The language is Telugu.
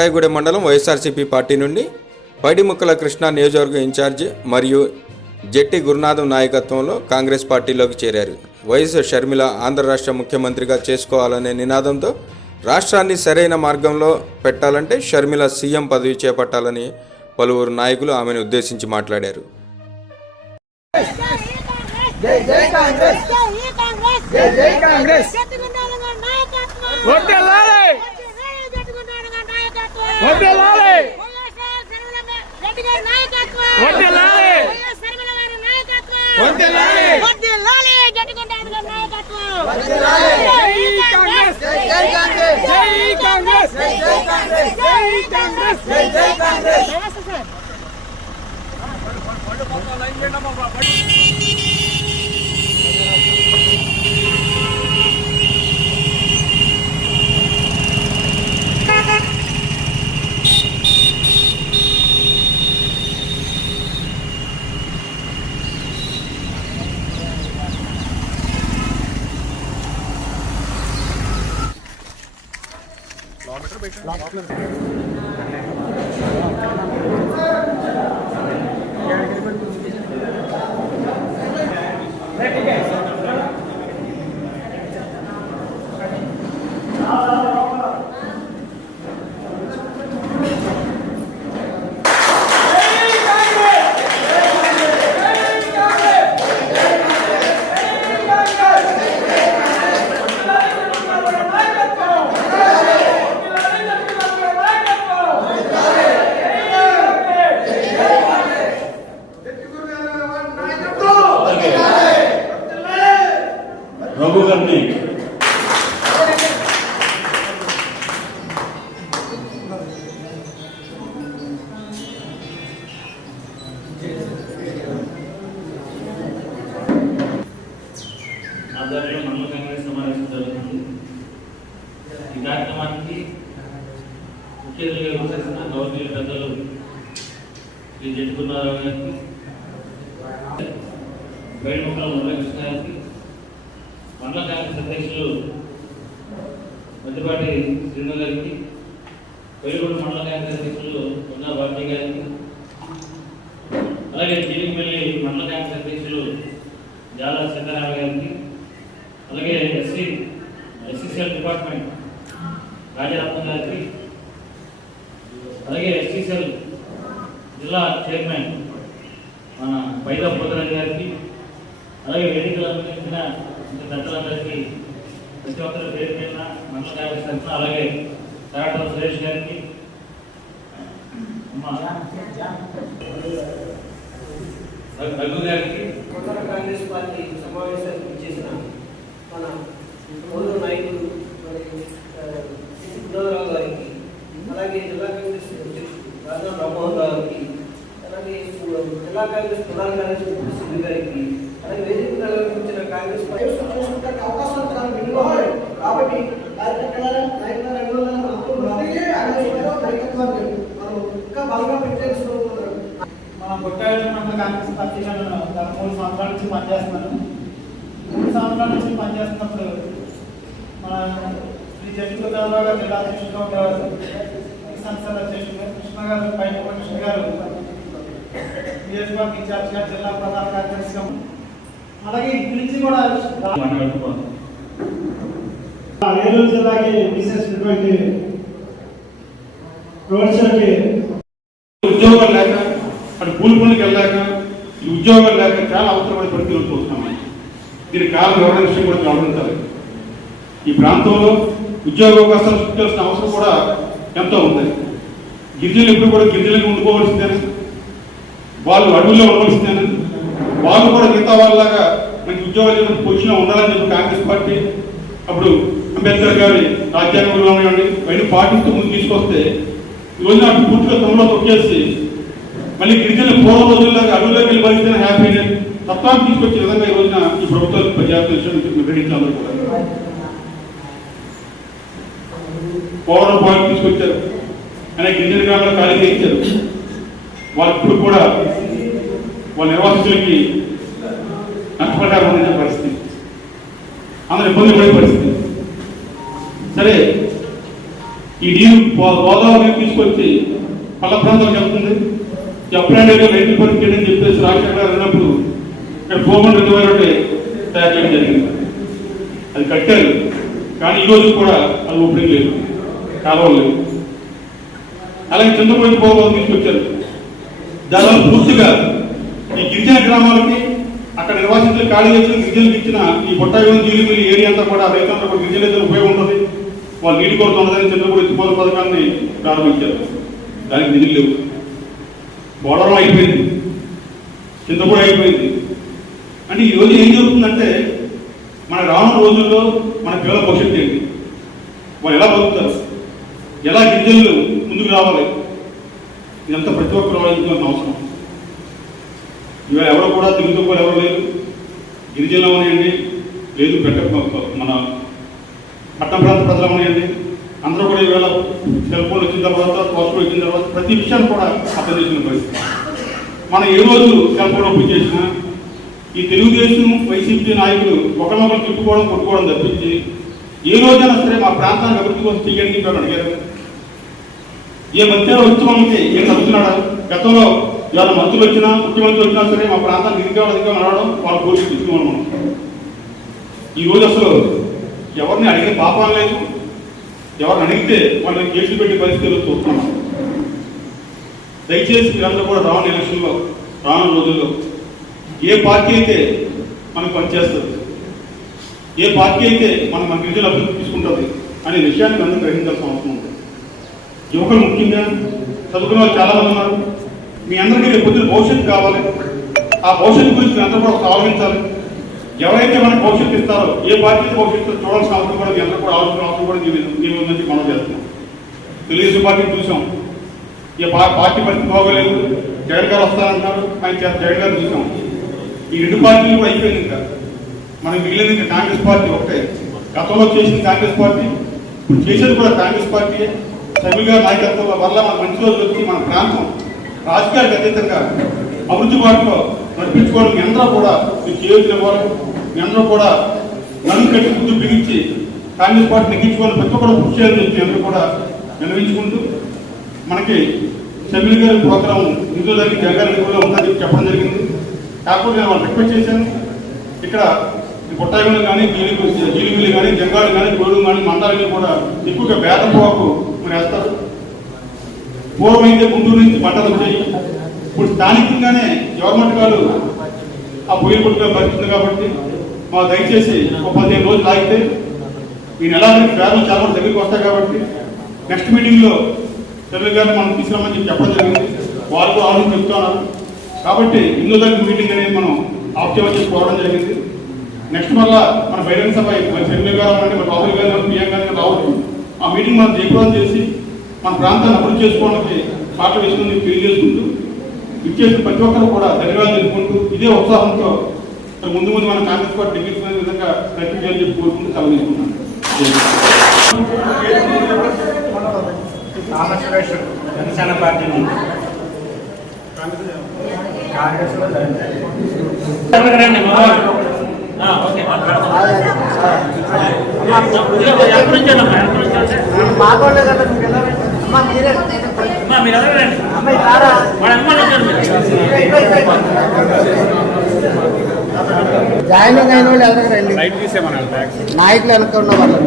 బుట్టాయిగూడెం మండలం వైఎస్ఆర్సీపీ పార్టీ నుండి పైడిముక్కల కృష్ణా నియోజకవర్గ ఇన్ఛార్జి మరియు జెట్టి గురునాథం నాయకత్వంలో కాంగ్రెస్ పార్టీలోకి చేరారు. వైఎస్ షర్మిల ఆంధ్ర రాష్ట్ర ముఖ్యమంత్రిగా చేసుకోవాలనే నినాదంతో రాష్ట్రాన్ని సరైన మార్గంలో పెట్టాలంటే షర్మిల సీఎం పదవి చేపట్టాలని పలువురు నాయకులు ఆమెను ఉద్దేశించి మాట్లాడారు. జై జై కాంగ్రెస్! జై కాంగ్రెస్! జై జై కాంగ్రెస్ వైఎస్ఆర్ శర్మిల రెడ్డి గారి నాయకత్వం! జై కాంగ్రెస్. జై కాంగ్రెస్. జై కాంగ్రెస్. జై కాంగ్రెస్. జై కాంగ్రెస్. జై కాంగ్రెస్. నమస్తే సార్. రఘు శ్రీ జట్టుకున్నారావు గారికి వేణుముఖల మురళీకృష్ణ గారికి మండల కాంగ్రెస్ అధ్యక్షులు మధ్యపాటి శ్రీను గారికి వెలుగుడు మండల కాంగ్రెస్ అధ్యక్షులు ఉన్న భారతి గారికి అలాగే జీలిమిల్లి మండల కాంగ్రెస్ అధ్యక్షులు జాలా సత్యనారాయణ గారికి అలాగే ఎస్సీ ఎస్సీసీఎల్ డిపార్ట్మెంట్ రాజరత్నం గారికి అలాగే ఎస్సీసీఎల్ జిల్లా చైర్మన్ మన బైదా పోతరాజు గారికి అలాగే వేదికలు అందించిన పెద్దలందరికీ ప్రతి ఒక్కరు పేరు పైన మండల కాంగ్రెస్ అలాగే కరాటం సురేష్ గారికి రఘు గారికి. మండల కాంగ్రెస్ పార్టీ సమావేశానికి చేసిన మన పౌర నాయకులు మరి ఆ, గుణరావు గారికి అలాగే జిల్లా కాంగ్రెస్ అధ్యక్షుడు రాజా రామ్మోహన్ గారికి అలాగే జిల్లా కాంగ్రెస్ ప్రధాన కార్యదర్శి సింధు గారికి అలాగే వేదిక మీద అలంకరించిన కాంగ్రెస్ పార్టీ చేసుకుంటానికి అవకాశం చాలా విలువ కాబట్టి కార్యకర్తల నాయకుల ఇంకా బలంగా పెట్టేస్తున్నాం మన కొట్టాడు మండల కాంగ్రెస్ పార్టీలో నేను గత మూడు సంవత్సరాల నుంచి పనిచేస్తున్నాను మూడు సంవత్సరాల నుంచి పనిచేస్తున్నప్పుడు మన శ్రీ జడ్జి గోదావరి గారు జిల్లా అధ్యక్షులుగా ఉండేవారు? ఈ సంస్థల అధ్యక్షులు కృష్ణ గారు పైన కృష్ణ గారు. నియోజకవర్గ జిల్లా ప్రధాన కార్యదర్శిగా అలాగే ఇక్కడి నుంచి కూడా ఏలూరు జిల్లాకి విశేషమైనటువంటి లేక అటు కూలి పనులకు వెళ్ళాక ఈ ఉద్యోగం లేక చాలా అవసరమైన పరిస్థితులు చూస్తున్నాం దీనికి కారణం ఎవరైనా విషయం కూడా గమనించాలి ఈ ప్రాంతంలో ఉద్యోగ అవకాశాలు సృష్టించాల్సిన అవసరం కూడా ఎంతో ఉంది. గిరిజనులు ఎప్పుడు కూడా గిరిజనులకు ఉండుకోవాల్సిందేనా వాళ్ళు అడవుల్లో ఉండవలసిందేనని వాళ్ళు కూడా మిగతా వాళ్ళలాగా మనకి ఉద్యోగాలు పొజిషన్లో ఉండాలని చెప్పి కాంగ్రెస్ పార్టీ అప్పుడు అంబేద్కర్ గారి రాజ్యాంగంలో అవన్నీ పాటిస్తూ ముందు తీసుకొస్తే ఈ రోజున పూర్తిగా తమలో తొక్కేసి మళ్ళీ గిరిజన పూర్వ రోజుల్లాగా అడవుల్లో వెళ్ళి బలిసిన హ్యాపీ తత్వాన్ని తీసుకొచ్చే విధంగా ఈ రోజున ఈ ప్రభుత్వాలు ప్రజాప్రతినిధులు గ్రహించాలి కూడా పౌర పాయింట్ తీసుకొచ్చారు. అనేక గిరిజన గ్రామంలో ఖాళీ చేయించారు వాళ్ళు ఇప్పుడు కూడా వాళ్ళ నివాసులకి నష్టపడారు అందించే పరిస్థితి. అందరు ఇబ్బంది పడే పరిస్థితి. సరే ఈ నీరు గోదావరి నీరు తీసుకొచ్చి పల్ల ప్రాంతాలకు వెళ్తుంది. ఎప్పుడైనా రైతు పరిస్థితి అని చెప్పేసి రాజశేఖర గారు అన్నప్పుడు ఇక్కడ గోమన్ రిజర్వాయర్ ఒకటి తయారు చేయడం జరిగింది. అది కట్టారు. కానీ ఈ రోజు కూడా అది ఓపెనింగ్ లేదు. కాలువలు లేదు అలాగే చంద్రబాబు పోవాలి తీసుకొచ్చారు. దాదాపు పూర్తిగా ఈ గిరిజన గ్రామాలకి అక్కడ నిర్వాసితులు ఖాళీ చేసిన గిరిజనులకు ఇచ్చిన ఈ బొట్టాయిగూడెం జీలిమిల్లి ఏరియా అంతా కూడా రైతులంతా కూడా గిరిజనులకు ఉపయోగం ఉంటుంది వాళ్ళు నీటి కొరత ఉండదని చంద్రబాబు ఎత్తిపోతల పథకాన్ని ప్రారంభించారు. దానికి నిధులు లేవు. పోలవరం అయిపోయింది. చింతపూడి అయిపోయింది. అంటే ఈ రోజు ఏం జరుగుతుందంటే మన రానున్న రోజుల్లో మన పిల్లల భవిష్యత్తు ఏంటి? వాళ్ళు ఎలా బతుకుతారు? ఎలా గిరిజనులు ముందుకు రావాలి? ఇదంతా ప్రతి ఒక్కరు ఆలోచించాల్సిన అవసరం. ఇవాళ ఎవరు కూడా తిరుగుతూ ఎవరు లేరు. గిరిజనులు అవనండి లేదు పెట్ట మన పట్టణ ప్రాంత ప్రజలు అవనండి అందరూ కూడా ఈవేళ సెల్ ఫోన్ వచ్చిన తర్వాత పోస్టులు వచ్చిన తర్వాత ప్రతి విషయాన్ని కూడా అర్థం చేసిన పరిస్థితి. మనం ఏ రోజు సెల్ ఫోన్ ఓపెన్ చేసినా ఈ తెలుగుదేశం వైసీపీ నాయకులు ఒకరినొకరు తిట్టుకోవడం కొట్టుకోవడం తప్పించి ఏ రోజైనా సరే మా ప్రాంతానికి అభివృద్ధి కోసం చేయడానికి మేము అడిగారు. ఏ మంత్రి వచ్చి మనకి ఏం చదువుతున్నాడా? గతంలో ఇవాళ మంత్రులు వచ్చినా ముఖ్యమంత్రి వచ్చినా సరే మా ప్రాంతానికి ఇది కావాలి అది కావాలి అనడం వాళ్ళు కోరిక తీసుకున్నాం మనం. ఈ అసలు ఎవరిని అడిగే పాపం లేదు. ఎవరిని అడిగితే వాళ్ళని కేసులు పెట్టే పరిస్థితులు చూస్తున్నాం. దయచేసి మీరందరూ కూడా రాను ఎలక్షన్లో రానున్న రోజుల్లో ఏ పార్టీ అయితే మనకు పనిచేస్తుంది ఏ పార్టీ అయితే మనం మన గిరిజన అభివృద్ధి తీసుకుంటుంది అనే విషయాన్ని మనం గ్రహించాల్సిన అవసరం యువకులు ముఖ్యంగా చదువుకున్న వాళ్ళు చాలా ఉన్నారు. మీ అందరికీ రేపు పొద్దున భవిష్యత్తు కావాలి. ఆ భవిష్యత్తు గురించి మీ అందరూ కూడా ఆలోచించాలి. ఎవరైతే మనకు భవిష్యత్తు ఇస్తారో ఏ పార్టీ భవిష్యత్తు చూడాల్సిన అవసరం కూడా మీ అందరూ కూడా ఆలోచన అవసరం కూడా మీ నుంచి మనం చేస్తున్నాం. తెలుగుదేశం పార్టీని చూసాం. ఈ పార్టీ పరిస్థితి బాగోలేదు. జగన్ గారు వస్తారంటున్నారు. ఆయన జగన్ గారు చూసాం. ఈ రెండు పార్టీలు కూడా అయిపోయింది ఇంకా. మనకి మిగిలిన ఇంకా కాంగ్రెస్ పార్టీ ఒకటే. గతంలో చేసిన కాంగ్రెస్ పార్టీ. ఇప్పుడు చేసేది కూడా కాంగ్రెస్ పార్టీ షమీల్ నాయకత్వం వల్ల మన మంచి రోజులు వచ్చి మన ప్రాంతం రాజకీయాలకు అతీతంగా అభివృద్ధి బాటలో నడిపించుకోవడం ఎందరో కూడా మీరు చేయూతలు ఇవ్వాలి ఎందరో కూడా నన్ను కట్టి ముందు బిగించి కాంగ్రెస్ పార్టీ నెగ్గించుకోవాలి ప్రతి ఒక్కరు కృషి చేయాలని చెప్పి అందరూ కూడా నిర్వహించుకుంటూ మనకి తమిళ గారి ప్రోగ్రాం నిధుల దగ్గర జగన్ ఉందని చెప్పి చెప్పడం జరిగింది. కాకపోతే నేను వాళ్ళు రిక్వెస్ట్ చేశాను. ఇక్కడ బొట్టాయిలు కానీ జీలిపి జీలిమిల్లి కానీ జంగాలు కానీ గోడు కానీ మండలాన్ని కూడా ఎక్కువగా వేదపోకు వేస్తారు. పూర్వం గుంటూరు నుంచి పంటలు వచ్చాయి. ఇప్పుడు స్థానికంగానే గవర్నమెంట్ వాళ్ళు ఆ పొయ్యి పుట్టుగా భరిస్తుంది కాబట్టి మా దయచేసి ఒక పదిహేను రోజులు ఆగితే ఈ నెలాఖరికి వేరే చాలా మంది దగ్గరికి వస్తాయి కాబట్టి నెక్స్ట్ మీటింగ్లో తెలుగు గారిని మనం తీసుకురామని చెప్పి చెప్పడం జరిగింది. వాళ్ళు ఆలోచన చెప్తున్నారు కాబట్టి ఇందులో దగ్గర మీటింగ్ అనేది మనం ఆఫ్ చేయమని పోవడం జరిగింది. నెక్స్ట్ మళ్ళా మన బహిరంగ సభ మన సెమినర్ గారు అంటే మన రాహుల్ గాంధీ గారు ప్రియాంక గాంధీ గారు రావచ్చు ఆ మీటింగ్ మనం జయప్రదం చేసి మన ప్రాంతాన్ని అభివృద్ధి చేసుకోవడానికి పాట వేసుకుని తెలియజేసుకుంటూ ఇచ్చేసిన ప్రతి ఒక్కరు కూడా ధన్యవాదాలు తెలుపుకుంటూ ఇదే ఉత్సాహంతో ముందు ముందు మన కాంగ్రెస్ పార్టీ నెగ్గించుకునే విధంగా ప్రయత్నం చేయాలని చెప్పి కోరుకుంటూ సెలవు తీసుకున్నాను జనసేన పార్టీ కాంగ్రెస్లో మాతోనే కదా మీరు మీరే జాయినింగ్ అయిన వాళ్ళు నాయకులు వెనక ఉన్న వాళ్ళు